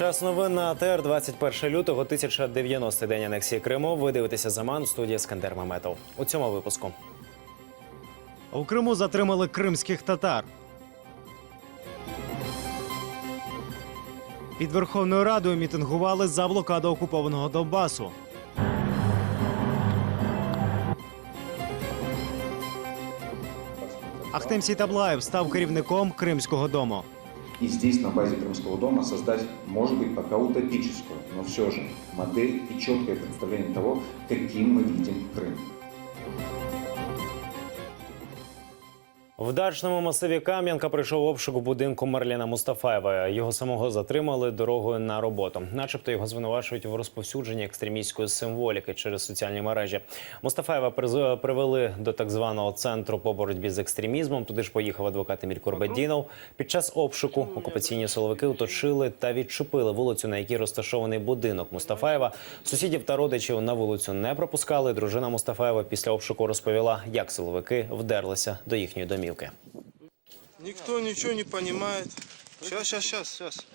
Час новин на АТР, 21 лютого, 1090-й день анексії Криму. Ви дивитеся «Заман», в студії Скандер Меметов. У цьому випуску. У Криму затримали кримських татар. Під Верховною Радою мітингували за блокаду окупованого Донбасу. Ахтем Сейтаблаєв став керівником Кримського дому. И здесь, на базе Крымского дома, создать, может быть, пока утопическую, но все же модель и четкое представление того, каким мы видим Крым. В дачному масиві Кам'янка прийшов обшук у будинку Марлена Мустафаєва. Його самого затримали дорогою на роботу. Начебто його звинувачують в розповсюдженні екстремістської символіки через соціальні мережі. Мустафаєва привели до так званого центру по боротьбі з екстремізмом. Туди ж поїхав адвокат Еміль Курбетдінов. Під час обшуку окупаційні силовики оточили та відчепили вулицю, на якій розташований будинок Мустафаєва. Сусідів та родичів на вулицю не пропускали. Дружина Мустафаєва після обшуку розповіла, як силовики вдерлися до їхньої домівки. Никто ничего не понимает. Сейчас.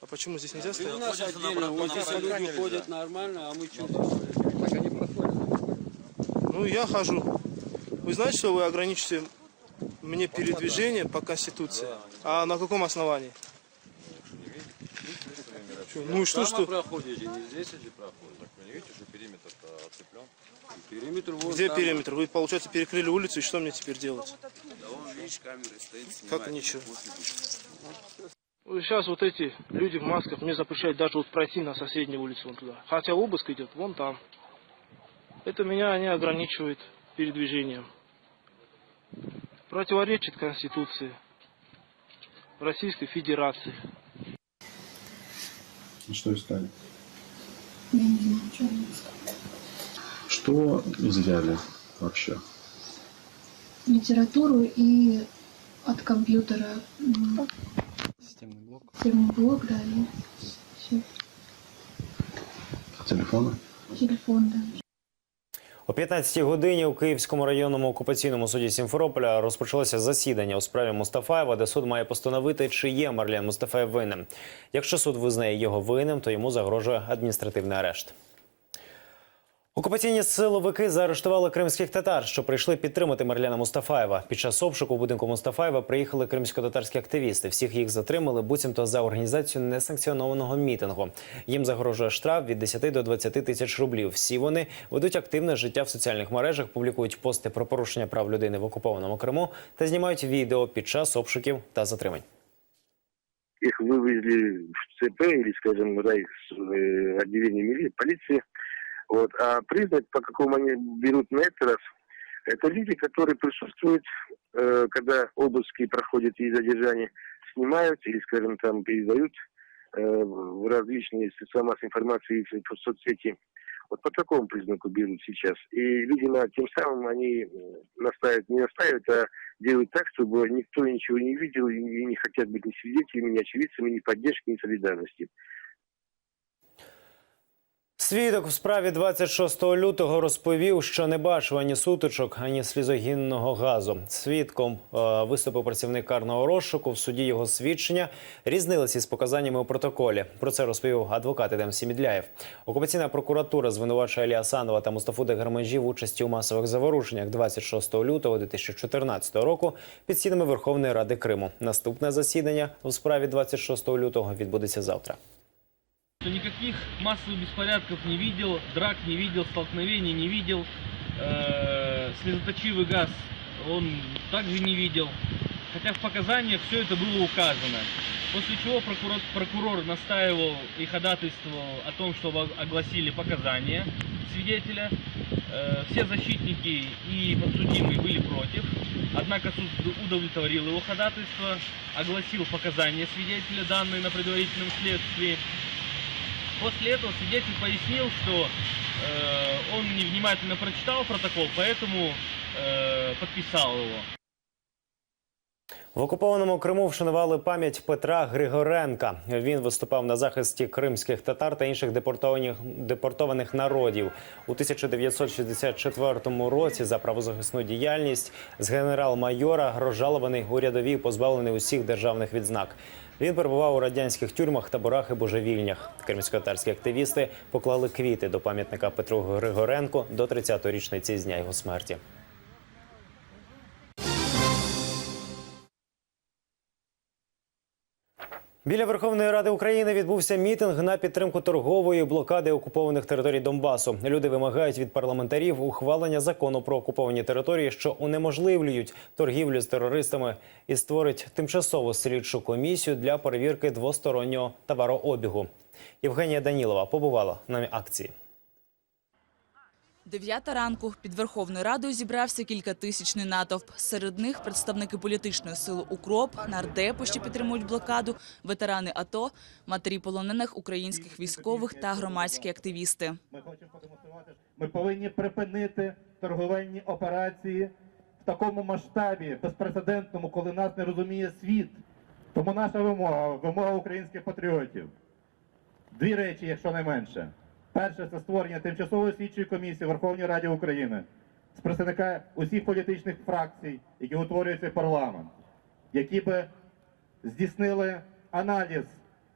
А почему здесь нельзя стоять? У нас отдельно, вот здесь люди ходят нормально, а мы что? Так они проходят. Ну, я хожу. Вы знаете, что вы ограничите мне передвижение по Конституции? А на каком основании? Ну и что? Проходите, не здесь или проходите? Так вы не видите, что периметр-то оцеплен? Периметр вот Где там. периметр? Вы, получается, перекрыли улицу, и что мне теперь делать? Да вон, видишь, камеры стоит, снимает. Как ничего? Сейчас вот эти люди в масках мне запрещают даже вот пройти на соседнюю улицу вон туда. Хотя обыск идет вон там. Это меня не ограничивает передвижением. Противоречит Конституции Российской Федерации. Что искали? Я не знаю, что они искали. Что изъяли вообще? Литературу и от компьютера системный блок, да, и все. Телефоны? Телефон, да. О 15-й годині у Київському районному окупаційному суді Сімферополя розпочалося засідання у справі Мустафаєва, де суд має постановити, чи є Марлен Мустафаєв винним. Якщо суд визнає його винним, то йому загрожує адміністративний арешт. Окупаційні силовики заарештували кримських татар, що прийшли підтримати Марлена Мустафаєва. Під час обшуку у будинку Мустафаєва приїхали кримсько-татарські активісти. Всіх їх затримали буцімто за організацію несанкціонованого мітингу. Їм загрожує штраф від 10 до 20 тисяч рублів. Всі вони ведуть активне життя в соціальних мережах, публікують пости про порушення прав людини в окупованому Криму та знімають відео під час обшуків та затримань. Их вывезли в ЦП или, скажем, отделение милиции, полиции. Вот. А признак, по какому они берут на этот раз, это люди, которые присутствуют, когда обыски проходят и задержания, снимают или, скажем, там передают в различные средства массовой информации и в соцсети. Вот по такому признаку берут сейчас. И, видимо, тем самым они не настаивают, а делают так, чтобы никто ничего не видел и не хотят быть ни свидетелями, ни очевидцами, ни поддержки, ни солидарности. Свідок в справі 26 лютого розповів, що не бачив ані сутичок, ані слізогінного газу. Свідком виступив працівник карного розшуку. В суді його свідчення різнилися із показаннями у протоколі. Про це розповів адвокат Едем Сімідляєв. Окупаційна прокуратура звинувачує Алі Асанова та Мустафу Дегерменджі в участі у масових заворушеннях 26 лютого 2014 року під стінами Верховної Ради Криму. Наступне засідання у справі 26 лютого відбудеться завтра. Никаких массовых беспорядков не видел, драк не видел, столкновений не видел, слезоточивый газ он также не видел. Хотя в показаниях все это было указано. После чего прокурор настаивал и ходатайствовал о том, чтобы огласили показания свидетеля. Все защитники и подсудимые были против. Однако суд удовлетворил его ходатайство, огласил показания свидетеля, данные на предварительном следствии. После этого свидетель пояснил, что он невнимательно прочитал протокол, поэтому подписал его. В окупованому Криму вшанували пам'ять Петра Григоренка. Він виступав на захисті кримських татар та інших депортованих народів. У 1964 році за правозахисну діяльність з генерал-майора розжалований у рядові, позбавлений усіх державних відзнак. Він перебував у радянських тюрмах, таборах і божевільнях. Кримськотатарські активісти поклали квіти до пам'ятника Петру Григоренку до 30-ї річниці з дня його смерті. Біля Верховної Ради України відбувся мітинг на підтримку торгової блокади окупованих територій Донбасу. Люди вимагають від парламентарів ухвалення закону про окуповані території, що унеможливлюють торгівлю з терористами, і створить тимчасову слідчу комісію для перевірки двостороннього товарообігу. Євгенія Данілова побувала на акції. 9 ранку. Під Верховною Радою зібрався кількатисячний натовп. Серед них представники політичної сили «Укроп», нардепи, що підтримують блокаду, ветерани АТО, матері полонених українських військових та громадські активісти. Ми хочемо продемонструвати, що ми повинні припинити торговельні операції в такому масштабі, безпрецедентному, коли нас не розуміє світ. Тому наша вимога українських патріотів. 2 речі, якщо не менше. Перше – це створення тимчасової слідчої комісії в Верховній Раді України з представника усіх політичних фракцій, які утворюють цей парламент, які би здійснили аналіз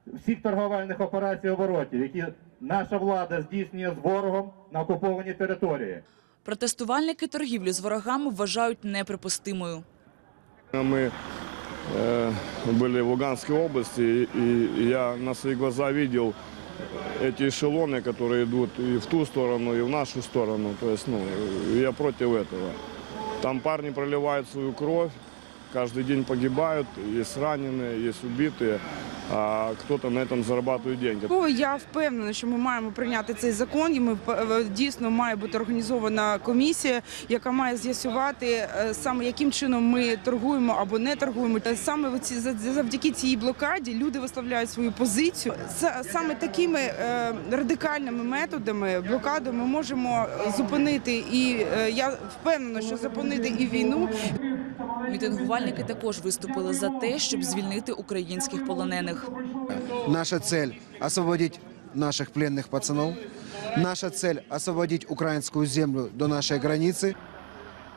всіх торговельних операцій оборотів, які наша влада здійснює з ворогом на окупованій території. Протестувальники торгівлю з ворогами вважають неприпустимою. Мы были в Луганской области, и я на свои глаза видел эти эшелоны, которые идут и в ту сторону, и в нашу сторону. То есть, я против этого. Там парни проливают свою кровь, каждый день погибают, есть раненые, есть убитые, а кто-то на этом зарабатывает деньги. Я впевнена, що ми маємо прийняти цей закон, і дійсно має бути організована комісія, яка має з'ясувати саме яким чином ми торгуємо або не торгуємо. Саме завдяки цій блокаді люди висловляють свою позицію. Саме такими радикальними методами блокаду ми можемо зупинити, і я впевнена, що зупинити і війну. Мітингувальники також виступили за те, щоб звільнити українських полонених. Наша цель – освободить наших пленных пацанов. Наша цель – освободить украинскую землю до нашей границы.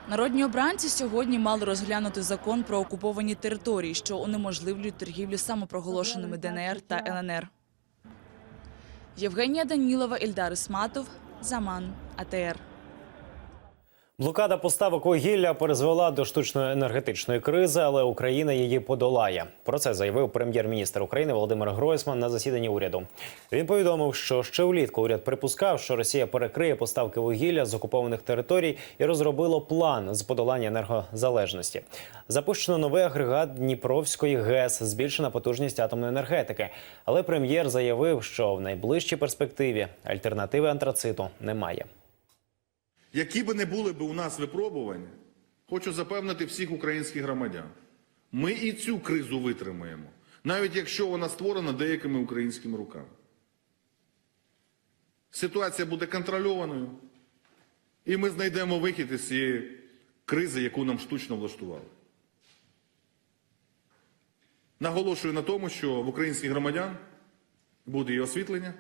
Народні обранці сьогодні мали розглянути закон про окуповані території, що унеможливлюють торгівлю самопроголошеними ДНР та ЛНР. Євгенія Данілова, Ільдар Ісматов, Заман, АТР. Блокада поставок вугілля призвела до штучної енергетичної кризи, але Україна її подолає. Про це заявив прем'єр-міністр України Володимир Гройсман на засіданні уряду. Він повідомив, що ще влітку уряд припускав, що Росія перекриє поставки вугілля з окупованих територій і розробило план з подолання енергозалежності. Запущено новий агрегат Дніпровської ГЕС, збільшена потужність атомної енергетики. Але прем'єр заявив, що в найближчій перспективі альтернативи антрациту немає. Які би не були б у нас випробування, хочу запевнити всіх українських громадян, ми і цю кризу витримаємо, навіть якщо вона створена деякими українськими руками. Ситуація буде контрольованою, і ми знайдемо вихід із цієї кризи, яку нам штучно влаштували. Наголошую на тому, що в українських громадян буде і освітлення,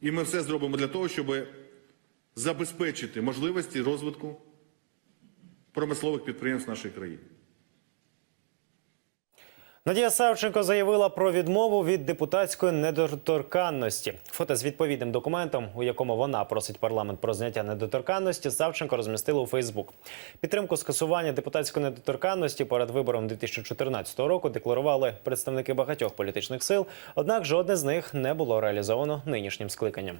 і ми все зробимо для того, щоб забезпечити можливості розвитку промислових підприємств нашої країни. Надія Савченко заявила про відмову від депутатської недоторканності. Фото з відповідним документом, у якому вона просить парламент про зняття недоторканності, Савченко розмістила у Фейсбук. Підтримку скасування депутатської недоторканності перед вибором 2014 року декларували представники багатьох політичних сил, однак жодне з них не було реалізовано нинішнім скликанням.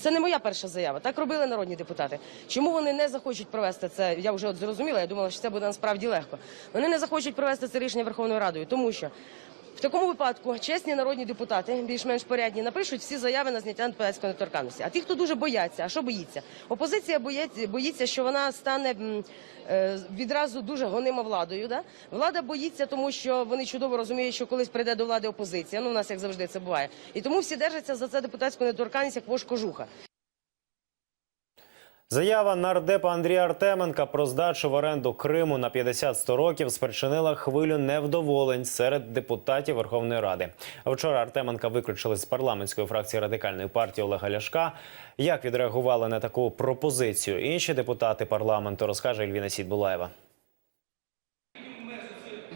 Це не моя перша заява. Так робили народні депутати. Чому вони не захочуть провести це? Я вже зрозуміла, я думала, що це буде насправді легко. Вони не захочуть провести це рішення Верховною Радою, тому що в такому випадку чесні народні депутати, більш-менш порядні, напишуть всі заяви на зняття депутатської недоторканності. А ті, хто дуже бояться, а що боїться? Опозиція боїться, що вона стане відразу дуже гонима владою. Да? Влада боїться, тому що вони чудово розуміють, що колись прийде до влади опозиція. У нас, як завжди, це буває. І тому всі держаться за це депутатську недоторканність, як вож кожуха. Заява нардепа Андрія Артеменка про здачу в оренду Криму на 50-100 років спричинила хвилю невдоволень серед депутатів Верховної Ради. А вчора Артеменка виключили з парламентської фракції Радикальної партії Олега Ляшка. Як відреагували на таку пропозицію інші депутати парламенту, розкаже Ельвіна Сідбулаєва.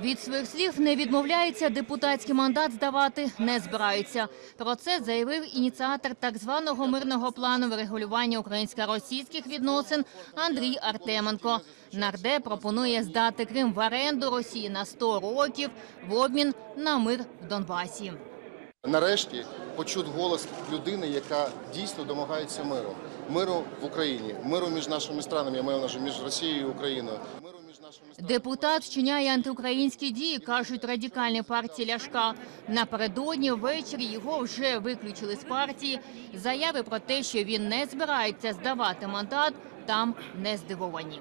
Від своїх слів не відмовляється, депутатський мандат здавати не збираються. Про це заявив ініціатор так званого мирного плану врегулювання українсько-російських відносин Андрій Артеменко. Нардеп пропонує здати Крим в оренду Росії на 100 років в обмін на мир в Донбасі. Нарешті почут голос людини, яка дійсно домагається миру. Миру в Україні, миру між нашими странами, я маю на увазі між Росією і Україною. Депутат вчиняє антиукраїнські дії, кажуть радикальні партії Ляшка. Напередодні ввечері його вже виключили з партії. Заяви про те, що він не збирається здавати мандат, там не здивовані.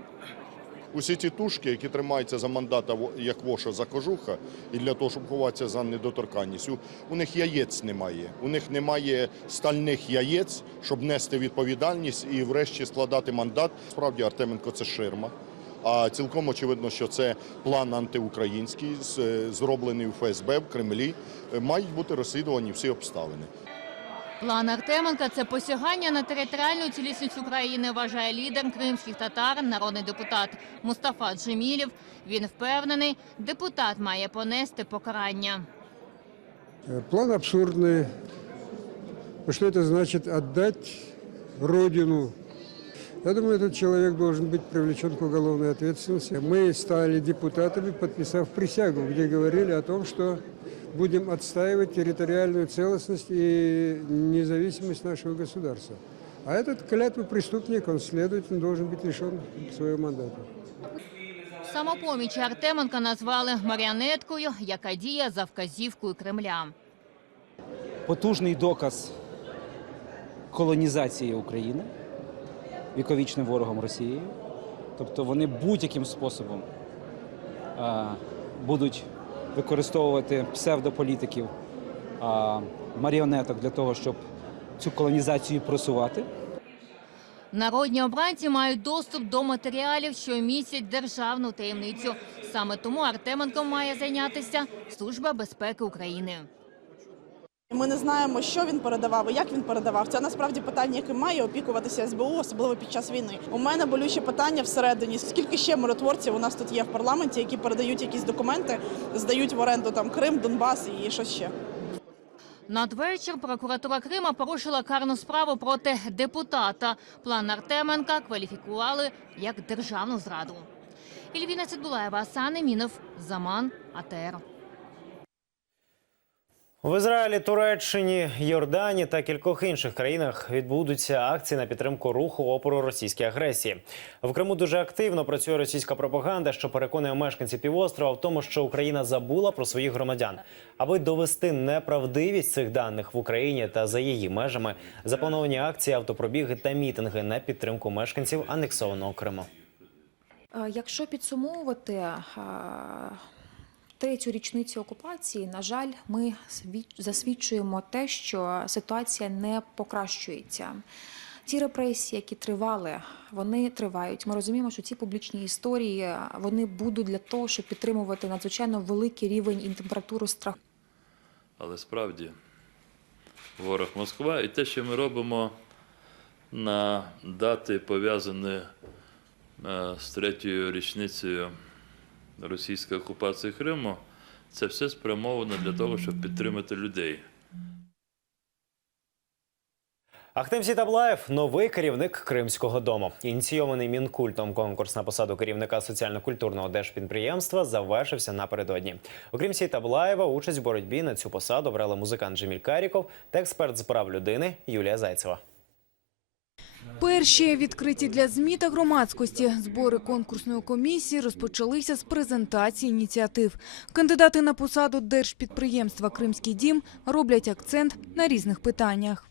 Усі ті тушки, які тримаються за мандата, як воша за кожуха, і для того, щоб ховатися за недоторканністю, у них яєць немає. У них немає стальних яєць, щоб нести відповідальність і врешті складати мандат. Справді Артеменко – це ширма. А цілком очевидно, що це план антиукраїнський, зроблений у ФСБ, в Кремлі. Мають бути розслідувані всі обставини. План Артеменка – це посягання на територіальну цілісність України, вважає лідер кримських татар, народний депутат Мустафа Джемілєв. Він впевнений, депутат має понести покарання. План абсурдный. Что это значит? Отдать родину. Я думаю, этот человек должен быть привлечен к уголовной ответственности. Мы стали депутатами, подписав присягу, где говорили о том, что будем отстаивать территориальную целостность и независимость нашего государства. А этот клятвый преступник, он, следовательно, должен быть лишен своего мандата. Самопоміч Артеменка назвали маріонеткою, яка діє за вказівкою Кремля. Потужний доказ колонізації України віковічним ворогом Росії. Тобто вони будь-яким способом будуть використовувати псевдополітиків, маріонеток для того, щоб цю колонізацію просувати. Народні обранці мають доступ до матеріалів, що містять державну таємницю. Саме тому Артеменком має зайнятися Служба безпеки України. Ми не знаємо, що він передавав і як він передавав. Це насправді питання, яким має опікуватися СБУ, особливо під час війни. У мене болюче питання всередині. Скільки ще миротворців у нас тут є в парламенті, які передають якісь документи, здають в оренду там Крим, Донбас і щось ще. Надвечір прокуратура Крима порушила карну справу проти депутата. План Артеменка кваліфікували як державну зраду. Ільвіна Цидбулаєва, Асан Емінов, Заман, АТР. В Ізраїлі, Туреччині, Йордані та кількох інших країнах відбудуться акції на підтримку руху опору російській агресії. В Криму дуже активно працює російська пропаганда, що переконує мешканців півострова в тому, що Україна забула про своїх громадян. Аби довести неправдивість цих даних в Україні та за її межами, заплановані акції, автопробіги та мітинги на підтримку мешканців анексованого Криму. Якщо підсумовувати третю річницю окупації, на жаль, ми засвідчуємо те, що ситуація не покращується. Ті репресії, які тривали, вони тривають. Ми розуміємо, що ці публічні історії, вони будуть для того, щоб підтримувати надзвичайно великий рівень і температуру страху. Але справді ворог Москва і те, що ми робимо на дати, пов'язані з третьою річницею російської окупації Криму, це все спрямовано для того, щоб підтримати людей. Ахтем Сітаблаєв – новий керівник Кримського дому. Ініційований Мінкультом конкурс на посаду керівника соціально-культурного держпідприємства завершився напередодні. Окрім Сітаблаєва, участь в боротьбі на цю посаду брали музикант Джеміль Каріков та експерт з прав людини Юлія Зайцева. Перші відкриті для ЗМІ та громадськості збори конкурсної комісії розпочалися з презентації ініціатив. Кандидати на посаду держпідприємства «Кримський дім» роблять акцент на різних питаннях.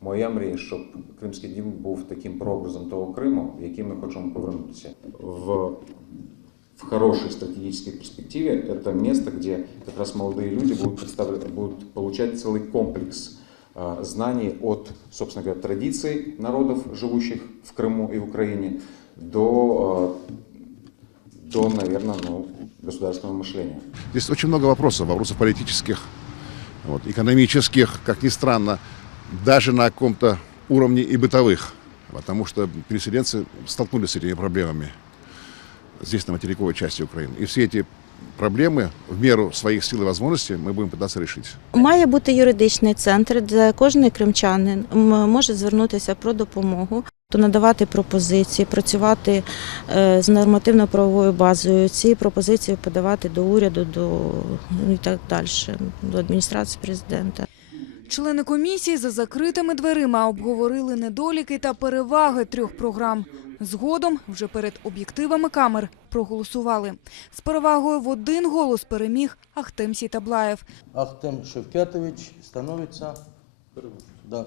Моя мрія, щоб Кримський дім був таким прообразом того Криму, в який ми хочемо повернутися. В хорошей стратегической перспективе это место, где как раз молодые люди будут получать целый комплекс знаний от, собственно говоря, традиций народов, живущих в Крыму и в Украине, до наверное, государственного мышления. Здесь очень много вопросов политических, экономических, как ни странно, даже на каком-то уровне и бытовых, потому что переселенцы столкнулись с этими проблемами. здесь, на материковой части Украины. И все эти проблемы в меру своих сил и возможностей мы будем пытаться решить. Має бути юридичний центр, де кожен кримчанин може звернутися про допомогу, то надавати пропозиції, працювати з нормативно-правовою базою, ці пропозиції подавати до уряду, і так далі, до адміністрації президента. Члени комісії за закритими дверима обговорили недоліки та переваги 3 програм. Згодом, вже перед об'єктивами камер, проголосували. З перевагою в 1 голос переміг Ахтем Сітаблаєв. Ахтем Шевкетович становиться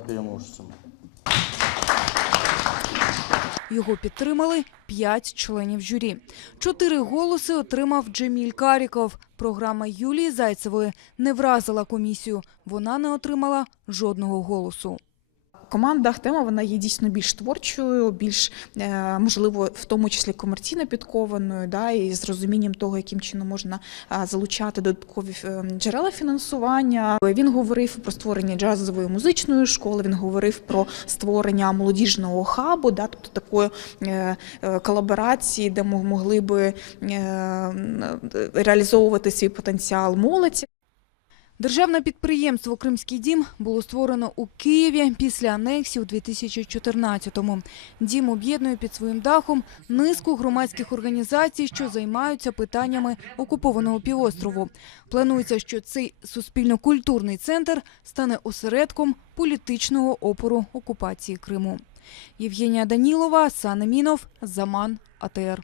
переможцем. Його підтримали 5 членів журі. 4 голоси отримав Джеміль Каріков. Програма Юлії Зайцевої не вразила комісію. Вона не отримала жодного голосу. Команда Ахтема, вона є дійсно більш творчою, більш, можливо, в тому числі комерційно підкованою, і з розумінням того, яким чином можна залучати додаткові джерела фінансування. Він говорив про створення джазової музичної школи, він говорив про створення молодіжного хабу, тобто такої колаборації, де могли би реалізовувати свій потенціал молодь. Державне підприємство «Кримський дім» було створено у Києві після анексії у 2014-му. Дім об'єднує під своїм дахом низку громадських організацій, що займаються питаннями окупованого півострову. Планується, що цей суспільно-культурний центр стане осередком політичного опору окупації Криму. Євгенія Данілова, Асан Емінов, Заман, АТР.